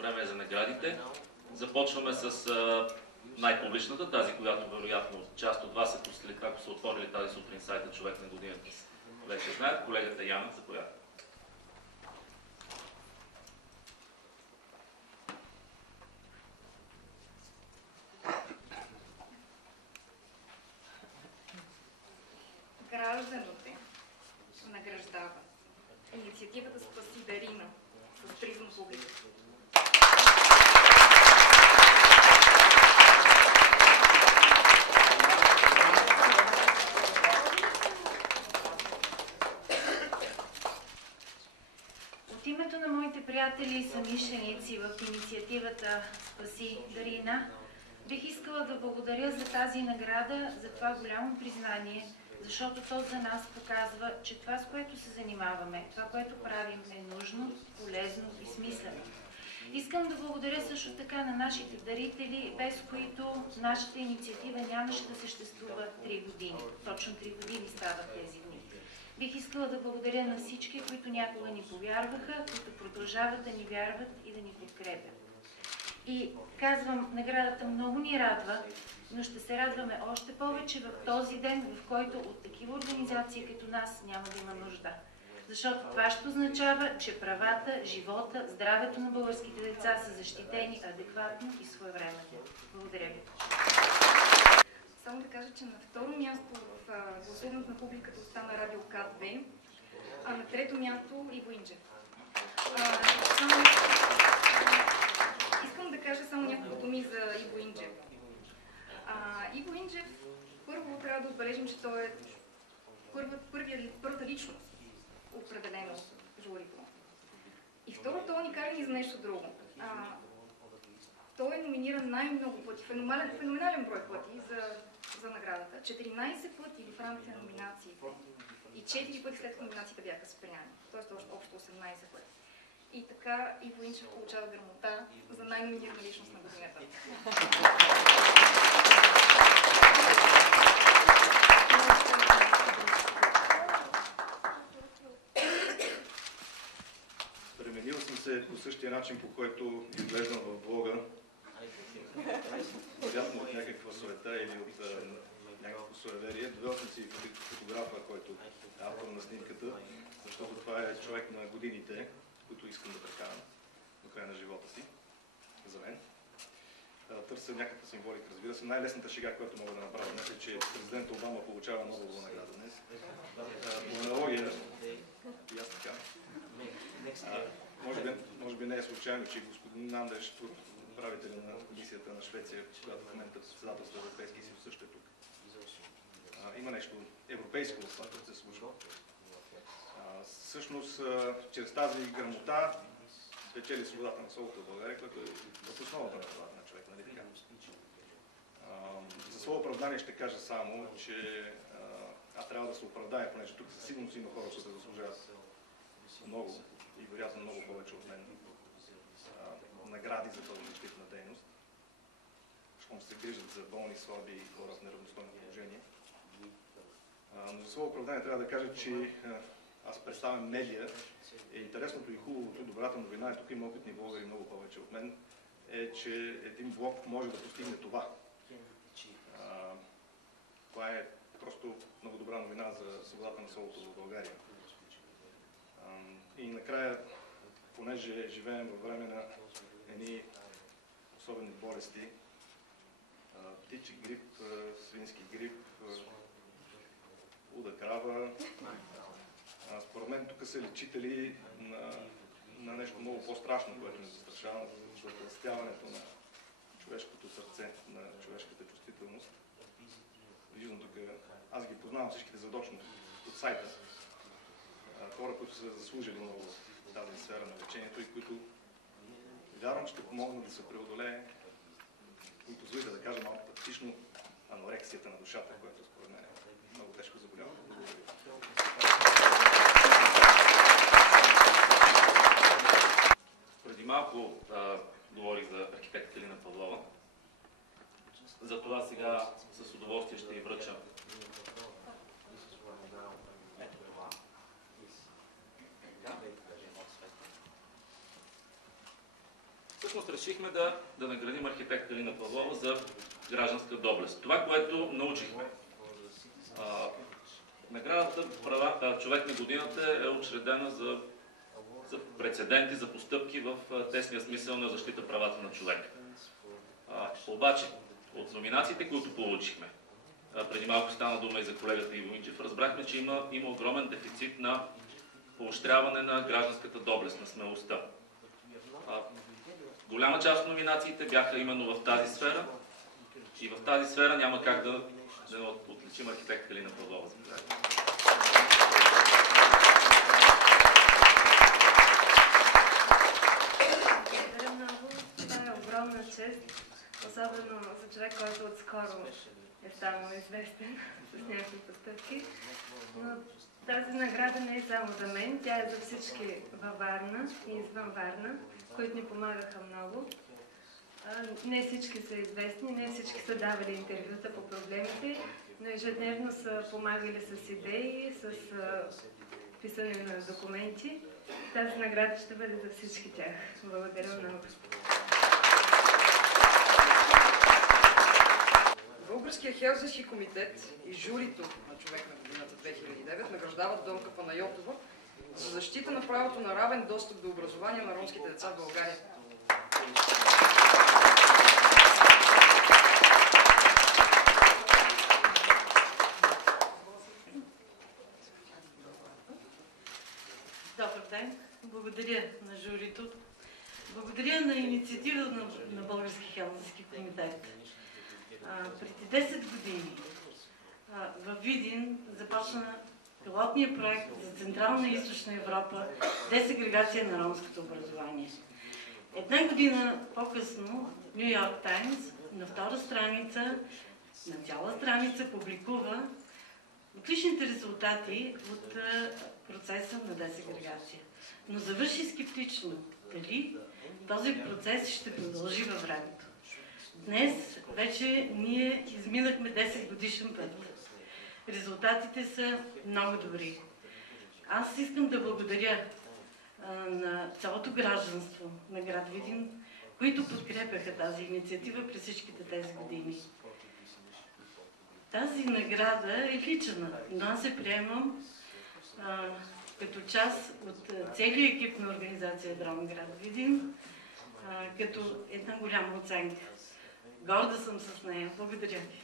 време е за наградите. Започваме с най-публичната, тази, която вероятно част от вас са пустили, както са отворили тази сутрин сайта Човек на годината. Вече знаят, колегата Яна, заповядайте. Гражданите награждава инициативата Спаси Дарина с приз на публиката. От името на моите приятели и съмишленици в инициативата Спаси Дарина, бих искала да благодаря за тази награда, за това голямо признание, защото то за нас показва, че това, с което се занимаваме, това, което правим, е нужно, полезно и смислено. Искам да благодаря също така на нашите дарители, без които нашата инициатива нямаше да съществува 3 години. Точно 3 години стават тези дни. Бих искала да благодаря на всички, които някога ни повярваха, които продължават да ни вярват и да ни подкрепят. И казвам, наградата много ни радва, но ще се радваме още повече в този ден, в който от такива организации като нас няма да има нужда. Защото това ще означава, че правата, живота, здравето на българските деца са защитени адекватно и своевременно. Благодаря ви. Само да кажа, че на второ място в гласуването на публиката остана Радио КАТ-2, а на трето място Иво Инджев. Искам да кажа само няколко думи за Иво Инджев. Иво Инджев, първо трябва да отбележим, че той е първата личност, определено журито. И второ, той ни кара ни за нещо друго. Той е номиниран най-много пъти, феноменален брой пъти за наградата. 14 пъти в рамките на номинациите и 4 пъти след номинациите бяха спряни. Тоест общо 18 пъти. И така Иво Инджев получава грамота за най-номинирана личност на годината. Пременил съм се по същия начин, по който изглеждам в блога. Вероятно от някаква суета или от някакво суеверие. Довел съм си фотографа, който е автор на снимката, защото това е човек на годините, които искам да прекарам до края на живота си, за мен. Търся някаква символика, разбира се. Най-лесната шега, която мога да направя днес е, че президент Обама получава Нобелова награда днес. По аналогия, и аз така. Може би не е случайно, че господин Нандеш, управителя на комисията на Швеция, която в момента председателства на Европейския съюз, също е тук. Има нещо европейско в това, което се случва. Всъщност, чрез тази грамота спечели свободата на словото в България, което е в основата на правата на човек, нали така? За свое оправдание ще кажа само, че аз трябва да се оправдая, понеже тук със сигурност има хора, които заслужават много и вероятно много повече от мен награди за тази защитна дейност, щом се грижат за болни, слаби и хора в неравностойно положение. Но за свое оправдание трябва да кажа, че аз представям медия. Интересното и хубавото, добрата новина, тук има опитни блогъри много повече от мен, е, че един блог може да постигне това. Това е просто много добра новина за свободата на словото в България. И накрая, понеже живеем във време на едни особени болести, птичи грип, свински грип, луда крава, според мен тук са лечители на нещо много по-страшно, което ни застрашава, защото разтяването на човешкото сърце, на човешката чувствителност. Виждам тук, аз ги познавам всичките задочно от сайта. Хора, които са заслужили много в тази сфера на лечението и които вярвам ще помогнат да се преодолее, и позволите да кажа малко практично, анорексията на душата, която според мен е много тежко заболяване. Преди малко говорих за архитект Калина Павлова. Затова сега с удоволствие ще й връча всъщност решихме да наградим архитект Калина Павлова за гражданска доблест. Това, което научихме. Наградата Човек на годината е учредена за прецеденти, за постъпки в тесния смисъл на защита правата на човека. Обаче, от номинациите, които получихме, преди малко стана дума и за колегата Иво Минчев, разбрахме, че има огромен дефицит на поощряване на гражданската доблест, на смелостта. Голяма част от номинациите бяха именно в тази сфера и в тази сфера няма как да отличим архитект Калина Павлова. Благодаря много. Това е огромна чест, особено за човек, който отскоро е станал известен с някакви постъпки. Но тази награда не е само за мен, тя е за всички във Варна и извън Варна, които ни помагаха много. Не всички са известни, не всички са давали интервюта по проблемите, но ежедневно са помагали с идеи, с писане на документи. Тази награда ще бъде за всички тях. Благодаря много. Българския Хелзински комитет и журито на Човек на годината 2009 награждават Донка Панайотова за защита на правото на равен достъп до образование на ромските деца в България. Добър ден! Благодаря на журито. Благодаря на инициативата на Български Хелзински комитет. Преди 10 години във Видин започна пилотния проект за Централна и Източна Европа десегрегация на ромското образование. Една година по-късно Ню Йорк Таймс на втора страница, на цяла страница публикува отличните резултати от процеса на десегрегация. Но завърши скептично дали този процес ще продължи във времето. Днес вече ние изминахме 10 годишен път. Резултатите са много добри. Аз искам да благодаря на цялото гражданство на град Видин, които подкрепяха тази инициатива през всичките тези години. Тази награда е лична, но аз се приемам като част от целия екип на организация Дрон град Видин, като една голяма оценка. Горда съм с нея. Благодаря ви.